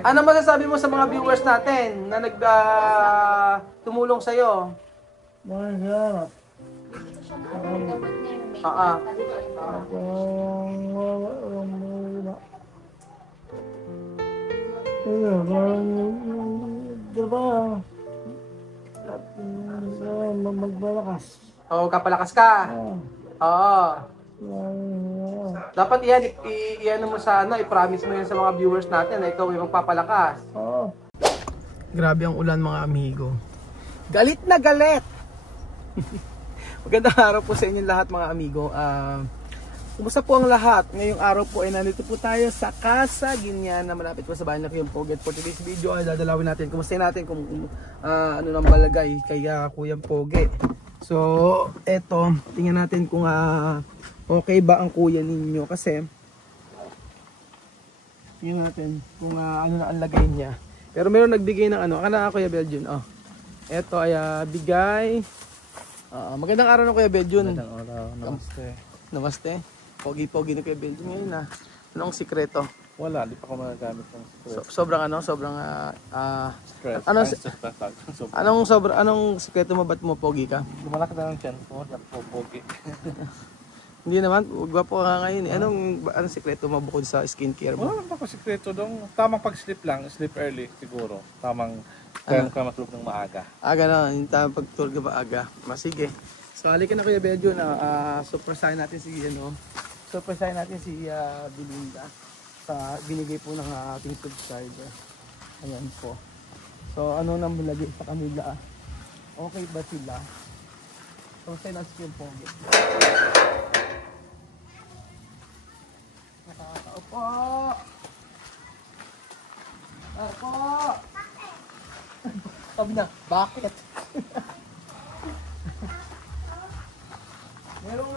Ano masasabi mo sa mga viewers natin na tumulong sa'yo? Masarap. Magbalakas. Oo, kapalakas ka. Oo. Dapat iyan mo sa i-promise mo yan sa mga viewers natin na ikaw yung magpapalakas. Oo. Grabe ang ulan mga amigo. Galit na galit! Magandang araw po sa inyo lahat mga amigo. Kumusta po ang lahat? Ngayong araw po ay nandito po tayo sa Casa Guiñana, malapit po sa bahay ng Pogi. For today's video ay dadalawin natin, kumustahin natin kung ano nang balagay kay Kuya Pogi. So, eto, tingnan natin kung okay ba ang kuya ninyo kasi tingnan natin kung ano na ang lagay niya. Pero meron nagbigay ng ano, Kuya Belgian. Eto ay bigay. Magandang araw na Kuya Belgian. Magandang araw. Namaste. Namaste. Pogi-pogi na Kuya Belgian ngayon na. Anong sikreto? Wala, di pa ko magagamit ng sikreto. Sobrang Stress. Anong sikreto mo, ba't mo pogi ka? Lumalaki na ng tiyan ko, pogi. Hindi naman, gwapo ka ngayon eh. Anong sikreto mo bukod sa skincare mo? Wala naman ako sikreto dong. Tamang pag-sleep lang, sleep early siguro. Tamang kaya ka matulog ng maaga. Gano'n, yung tamang pagtulog ka maaga. Sige. So, halika na Kuya Belgian, surprisehin natin si Belinda sa binigay po ng ating subscriber. Ayan po. So, ano nang malagay sa kanila? Okay ba sila? So, sa'yo natin yung Pogi. Opo! Opo! Sabi na, bakit? Merong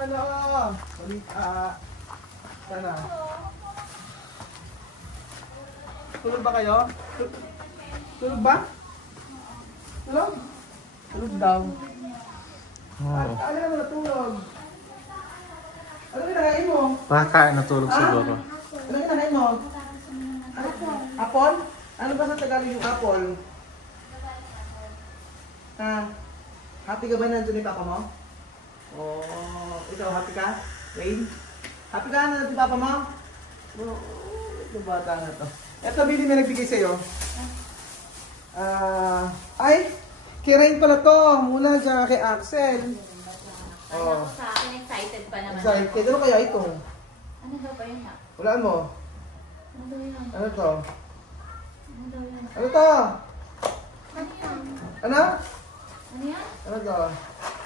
sana. Tulog ba kayo? Tulog ba? Tulog? Tulog daw. Ano na natulog? Ano kinakain mo? Pakakain natulog siguro. Ano kinakain mo? Apol? Ano ba sa Tagalog yung apol? Happy ka ba nandun yung papa mo? Ikaw happy ka? Wayne? Happy ka na nandun yung papa mo? Ito bata na to. Eto, Billy, may nagbigay sa'yo. Ay! Kay Rain pala to. Mula siya kay Axel. Ano sa akin, excited pa naman. Excited. Ano kaya ito? Ano daw ba yun? Walaan mo. Ano daw yun? Ano to? Ano daw yun? Ano to? Ano yan? Ano? Ano yan? Ano to?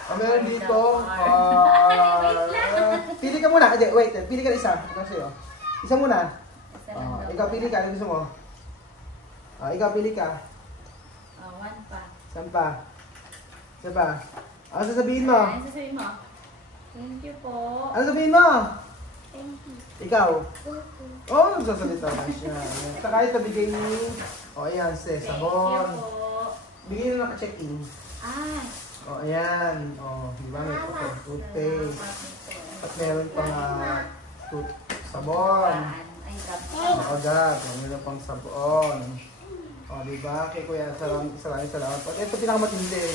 Meron dito. Wait lang. Pili ka muna. Wait. Pili ka na isa. Ito sa'yo. Isa muna. Isa lang daw. Ikaw pili ka. Ano gusto mo? Ikaw pili ka. One pa. Saan pa? Isa pa? Ano sasabihin mo? Ano sasabihin mo? Thank you po. Ano sasabihin mo? Thank you. Ikaw? Nagsasalita na siya. Saka ito bigay ni... ayan, Thank sabon. you po. Bigay na naka-check-in. Ayan. Diba? May toothpaste. At meron pang sabon. Ay, Agad. Meron pang sabon. Diba? Kay Kuya, salamat. At ito pinakamatindi.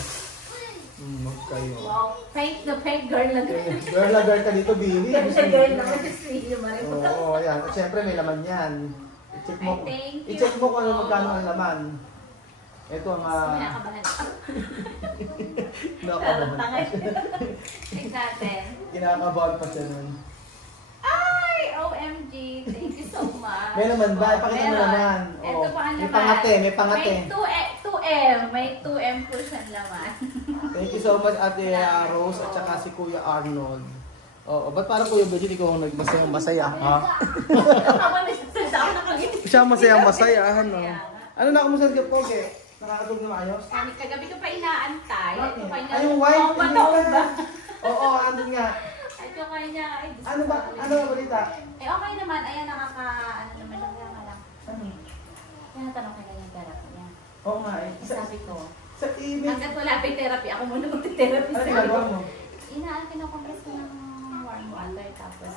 Huwag kayo. wow. Fake girl lang. Girl na girl ka dito, Billy. Girl lang. Sweet naman. Oo, ayan. At syempre may laman yan. I-check mo, Thank you. i-check mo kung ano magkano ang laman. Ito ang... Kinakabahan ako. Kinakabahan. Check natin. Kinakabahan pa siya nun. Ay! OMG! Thank you so much. May naman ba? Ipakita mo naman. Ito pa ang May laman. pangate, may pangate. May 2M. May 2M po siyang laman. Thank you so much Ate Rose at saka si Kuya Arnold. Ba't parang Kuya Bridget ikaw ang nagmasayang-masaya? Ha? Ako nagsasalita ako nakangiti. Siya masayang-masaya. Ano na kumusta ka po? Nakakatulog na maayos? Kagabi ko pa inaantay. Bakit? Ito pa niya. Ay, yung white? Oh, mataon ba? Oo, andun nga. Ito pa niya. Ay, gusto Ano ba? ko. Ano ba balita? Okay naman. Ayan, ano naman lang lang. Ano? Yan ang tanong kay kanyang therapy niya. Oo nga eh. Sabi ko, Sa email. hanggat wala pa yung therapy, ako muna magte-therapy Ano sa ginagawa mo? Kinocompress ko ng warm water tapos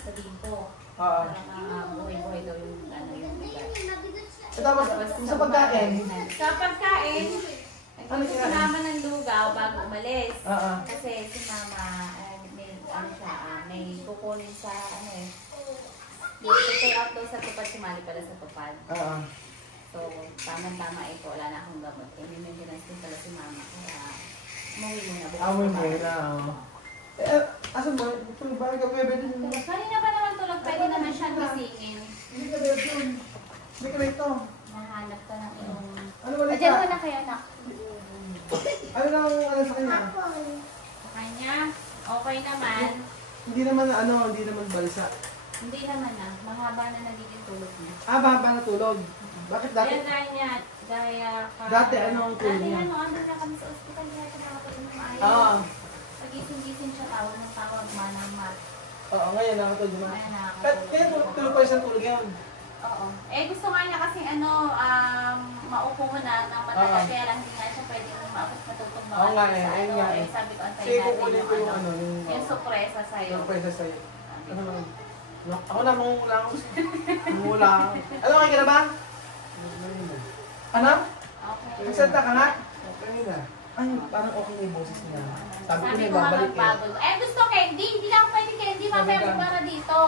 sabihin ko. Oo. Parang buhay-buhay daw yung ano yung lugar. Tapos, sa pagkain? Sa pagkain, Ano gusto kinain? naman ng lugaw bago umalis. Oo. Kasi si mama, may kukunin sa, yung pay out daw sa tupad, sumali pala sa tupad. Oo. So, tamang-tama ito, wala na akong gamot. Kaya may maintenance din pala si mama. Kaya, umuwi muna. Amoy mo na, oo. Asan mo? Tulog ba? Gawin din. Kanina pa naman tulog, pwede naman siyang gisingin. Hindi ka dito. Hindi ka dito. Nahanap ka ng iyong... Ano ba Diyan mo na kayo, anak. Ano lang ano sa kanya? Sa kanya, okay naman. Hindi naman balsa. Hindi naman na. Mahaba na nagiging tulog niya. Mahaba na tulog. Bakit dati? Kaya gaya ka. Dati ano ang tulog Dati niya? ano na kami sa ospital kaya ito nakatulog ng ayos. Oo. Pagising-gising siya, tawag ng tawag, manang-mat. Oo, ngayon nakatulog naman. Kaya Kaya nakakatulog. tulog pa isang tulog yan. Oo. Gusto nga niya kasi maupo muna ng matagal, kaya lang hindi nga siya pwedeng matutog mga Oo nga eh, sa ayun nga eh. sabi ko, Kasi antayin natin kukunin ko yung yung sorpresa sa'yo. Surprise sa'yo. Ano naman? Ako na, mangula ako. Mangula ako. Ano, okay ka na ba? Ano? Okay. Nagsalita ka nga? Okay na. Ay, parang okay na yung boses niya. Sabi ko na Sabi yung ko nga babalik eh. magbabol. Gusto candy. Hindi lang pwede candy. Mamaya Bubble gum. para dito.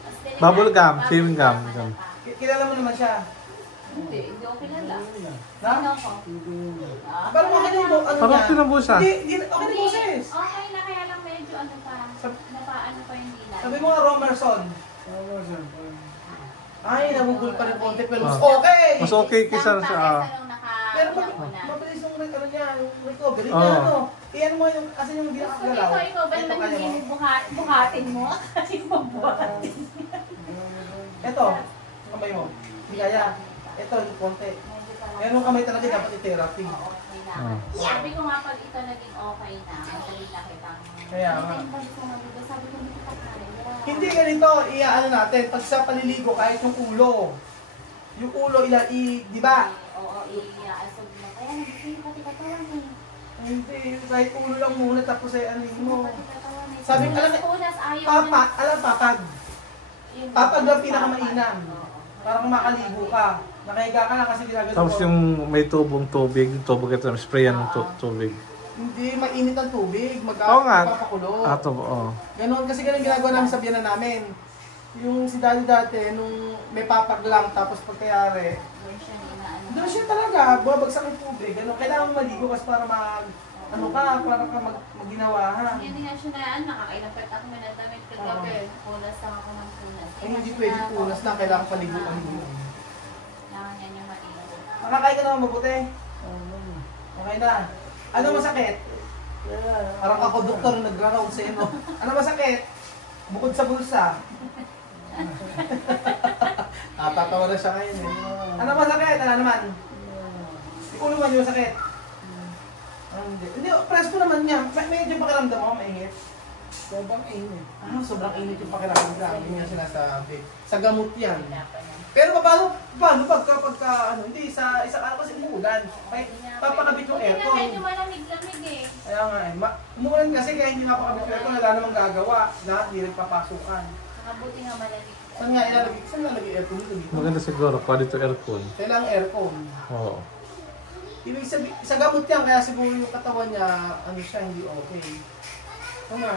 Mas delikado. Bubble gum, Bubble chewing gum. ano pa. Kilala mo naman siya. Hindi ko kilala. Na? Sino ko? Parang okay na yung ano Parang niya. pinabusa. Hindi, okay na yung boses. Okay na, kaya lang medyo ano pa. Napaano pa yung dila. Sabi mo nga, Romerson. Ay, nabugol pa rin konti, pero mas Ah. okay. Mas okay kaysa sa... Pero Pero mabilis yung ano niya, yung recovery Oo. niya, ano. Iyan mo yung, kasi yung hindi Gusto nakagalaw. ikaw ba Ito naman kaya mo. hindi buhatin mo? Kasi mabuhatin. Ito, kamay mo. Hindi kaya. Ito, yung konti. Pero yung kamay talaga dapat i-therapy. Okay na. Sabi ko nga pag ito naging okay na, madali na kitang... Kaya nga. Sabi ko hindi kita kaya. Hindi ganito, iaano natin, pag sa paliligo, kahit yung ulo. Yung ulo, di ba? Oo, iaasog mo. Kaya hindi pati katawan eh. Hindi, kahit ulo lang muna, tapos ay ano mo. Pati katawan eh. Sabi ko, alam, Unas ayaw papag. Yung Papag lang pinakamainam. Oo. Parang makaligo ka. Nakahiga ka na kasi ginagano Tapos ko. yung may tubong tubig, yung tubig ito, sprayan ng tubig. Hindi, mainit ang tubig. Oo nga. Magpapakulo. Ato, oo. Ganon, kasi ganun ginagawa namin sa biyanan namin. Yung si Daddy dati, nung may papag lang, tapos pagkayari, Doon siya inaano. doon siya talaga, bumabagsak yung tubig. Ganun, kailangan maligo kasi para ano ka, para ka maginawahan. Hindi nga siya na nakakailang part ako may natamit kagabi. Punas lang ako ng punas. Ay, hindi pwede punas lang, kailangan paligo-paligo. Kailangan niya niyang maligo. Makakain ka naman mabuti. Okay na. Ano masakit? Parang ako doktor na nagra-round sa iyo. Ano masakit? Bukod sa bulsa. Tatawa na siya ngayon eh. Ano masakit? Ano naman? Yung ulo man yung masakit. Hindi. Hindi, presko naman niya. Medyo pakiramdam ako, mainit. Sobrang init. Sobrang init yung pakiramdam. Yun yung sinasabi. Sa gamot yan. Pero paano pagka ano, hindi sa isang araw kasi umuulan. Papakabit yung Buti na aircon. medyo malamig-lamig eh. Kaya nga eh, umuulan kasi kaya hindi napakabit yung aircon, wala namang gagawa. Lahat hindi rin papasukan. Nakabuti nga malamig. Saan nga ilalagay? Saan ilalagay aircon dito? Maganda siguro, quality aircon. Kailangan aircon. Oo. Ibig sabihin, sa gamot yan, kaya siguro yung katawan niya, ano siya, hindi okay. Tama.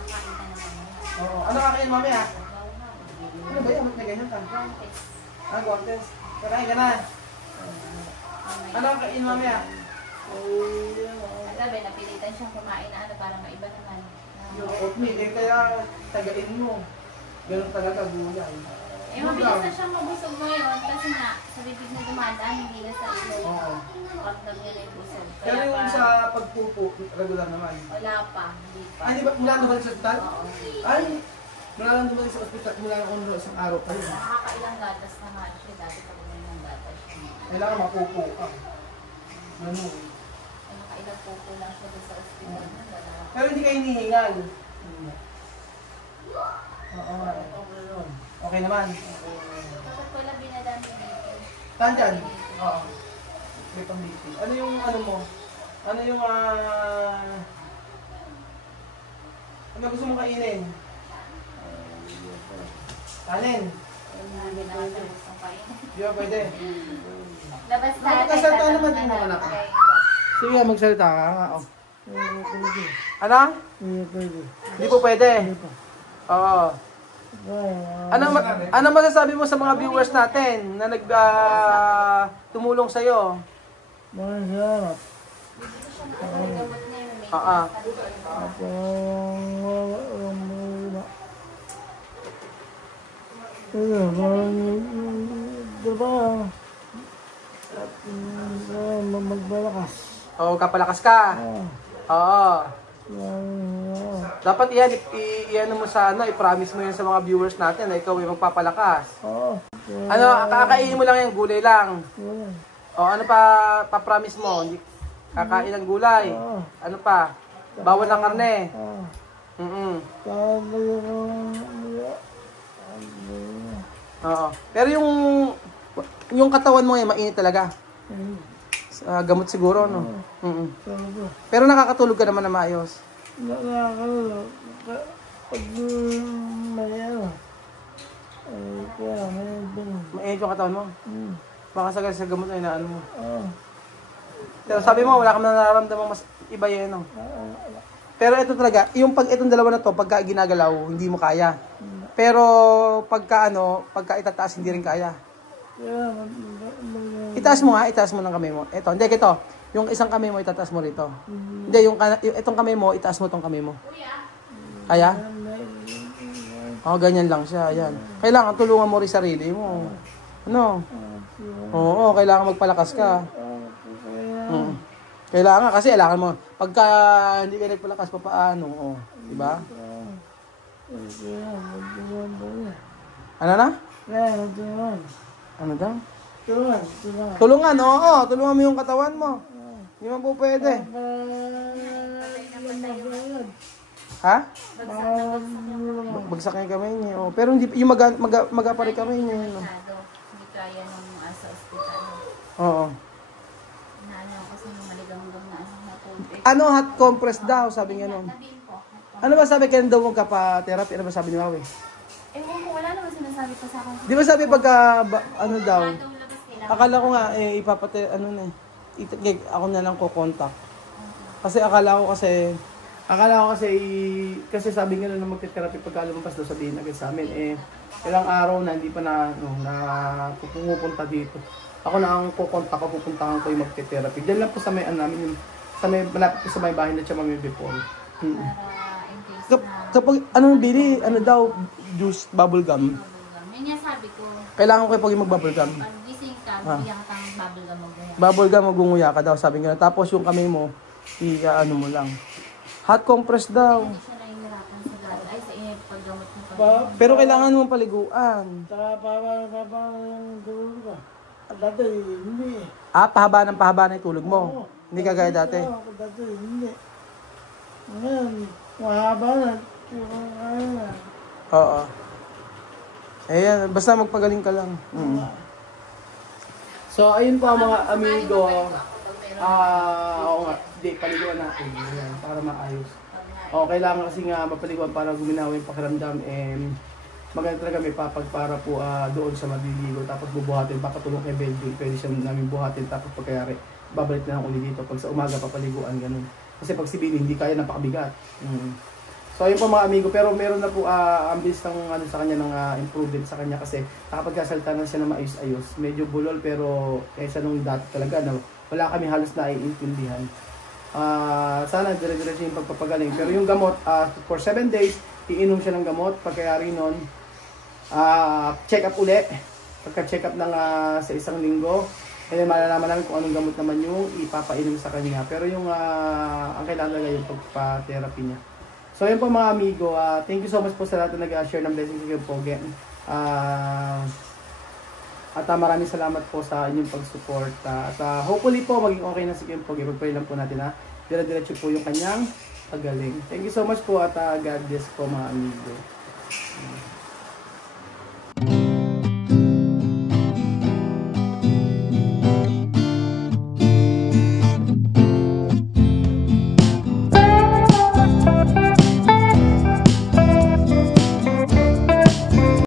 Nakain ka naman. Oo. Ano kakain mamaya? Ano ba yan? Ba't may ganyan ka? Guantes. Kakain ka na. Ano kakain mamaya? Agabi, napilitan siyang kumain na ano, parang maiba naman. Yung oatmeal, eh kaya tagain mo. Ganun talaga gulay. Mabilis na siyang mabusog ngayon kasi nga, sa bibig na dumadaan, hindi na sa ilong. Oo. Ramdam niya na yung busog. Pero yung sa pagpupo, regular naman. Wala pa, hindi pa. Di ba mula nung sa ospital? Oo. Ay, mula nung dumating sa ospital, mula nung isang araw pa yun. Nakakailang gatas na nga siya. Dati pag ng gatas siya. Kailangan mapupo ka. Ano? Nakakailang pupo lang siya doon sa ospital. Pero hindi kayo hinihingal. Oo nga. Okay naman. Bakit wala binadami dito? Saan dyan? Oo. May pang-BP. Ano yung ano mo? Ano yung ano gusto mong kainin? Kanin. namin ang gustong kain. Di ba pwede? Labas natin. Magkasalita naman din mga anak. Sige, magsalita ka nga. Oh. Ano? Hindi po pwede. Oo. Ano masasabi mo sa mga viewers natin na tumulong sa iyo? Gamot na yun. Magbalakas. Oo, kapalakas ka. Oo. Dapat iyan mo sa i-promise mo yan sa mga viewers natin na ikaw ay magpapalakas. Ano, kakainin mo lang yung gulay lang. O ano pa promise mo? Hindi kakain ng gulay. Ano pa? Bawal ng karne. Oo. Pero yung katawan mo ay mainit talaga. Gamot siguro, no? Pero nakakatulog ka naman na maayos. Nakakatulog. Pag Mainit yung katawan mo? Baka sa gamot ay naano mo. Pero sabi mo, wala kang nararamdaman mas iba yan, no? Pero ito talaga, itong dalawa na to, pagka ginagalaw, hindi mo kaya. Pero pagka itataas, hindi rin kaya. Itaas mo ng kamay mo. Ito, hindi, ito. Yung isang kamay mo, itataas mo rito. Hindi, itong kamay mo, itaas mo tong kamay mo. Kaya? Ganyan lang siya, ayan. Kailangan tulungan mo rin sarili mo. Ano? Oo, kailangan magpalakas ka. Kailangan, kasi kailangan mo. Pagka hindi ka nagpalakas, papaano? Diba? Ano na? Ano daw? Tulungan, oo. Tulungan mo yung katawan mo. Hindi man po pwede. Ha? Bagsak na yung kamay niya. Pero hindi, yung mag-apari kamay niya. Hindi kaya nung sa ospital. Oo. Naano kasi yung maligamgam na tubig. Ano, hot compress daw, sabi nga nun. Ano ba sabi kaya daw magka-therapy? Ano ba sabi ni Maui? Ewan ko, wala naman sinasabi pa sa akin. Di ba sabi pagka, ano daw? Akala ko nga, ako na lang ko-contact. Kasi akala ko kasi sabi nga na magte-therapy pagka lumabas daw, sabihin agad sa amin. Ilang araw na hindi pa na pupunta dito. Ako na ang kukontak ko, pupuntahan ko yung magte-therapy. Diyan lang po sa may namin, malapit po sa may bahay na siya Mami Bipol. Kapag, bili, daw, juice, bubble gum. Yun nga sabi ko. Kailangan ko kayo pag mag-bubble gum. Pag gising ka, bigyan ka ng bubble gum mag-nguya. Bubble gum magunguya ka daw, sabi nga. Tapos yung kamay mo, mo lang. Hot compress daw. Hindi siya nahihirapan sa gamot. Ay, sa paggamot mo pa. Pero kailangan mo paliguan. yung tulog ka. Dati, hindi. Pahaba ng tulog mo. Hindi kagaya dati. Dati, hindi. Ngayon, mahaba na. Oo. Ayan, basta magpagaling ka lang. So, ayun po mga amigo. Oo nga, paliguan natin. Ayan, para maayos. Kailangan kasi nga mapaliguan para guminawa yung pakiramdam. Maganda talaga may papag para po doon sa maliligo. Tapos bubuhatin, papatulong kay Belgium. Pwede siya namin buhatin. Tapos pagkayari, babalik na lang uli dito. Pag sa umaga, papaliguan, ganun. Kasi pag si Billy, hindi kaya napakabigat. So ayun po mga amigo, pero meron na po ang bilis ng sa kanya ng improvement sa kanya kasi nakapagkasalita na siya na maayos-ayos. Medyo bulol pero kaysa nung dati talaga na wala kami halos na iintindihan. Sana dire-diretso yung pagpapagaling. Pero yung gamot, for 7 days, iinom siya ng gamot. Pagkayari nun, check up uli. Pagka-check up ng sa isang linggo, kaya malalaman namin kung anong gamot naman yung ipapainom sa kanya. Pero yung ang kailangan talaga yung pagpa-therapy niya. So yun po mga amigo, thank you so much po sa lahat na nag-share ng blessings kay Pogi. At maraming salamat po sa inyong pag-support. At hopefully po maging okay na si Kim Pogi. Pag-pray lang po natin dire-diretso po yung kanyang pagaling. Thank you so much po at God bless po mga amigo.